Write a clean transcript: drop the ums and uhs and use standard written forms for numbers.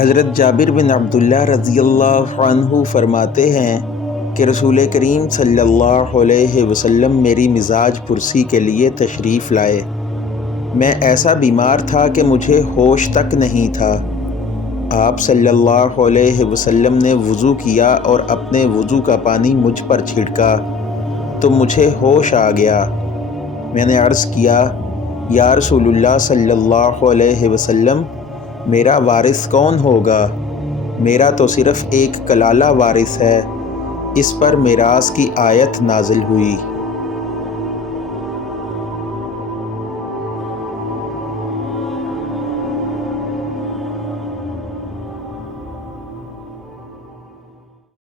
حضرت جابر بن عبداللہ رضی اللہ عنہ فرماتے ہیں کہ رسول کریم صلی اللہ علیہ وسلم میری مزاج پرسی کے لیے تشریف لائے۔ میں ایسا بیمار تھا کہ مجھے ہوش تک نہیں تھا۔ آپ صلی اللہ علیہ وسلم نے وضو کیا اور اپنے وضو کا پانی مجھ پر چھڑکا تو مجھے ہوش آ گیا۔ میں نے عرض کیا، یا رسول اللہ صلی اللہ علیہ وسلم، میرا وارث کون ہوگا؟ میرا تو صرف ایک کلالہ وارث ہے۔ اس پر میراث کی آیت نازل ہوئی۔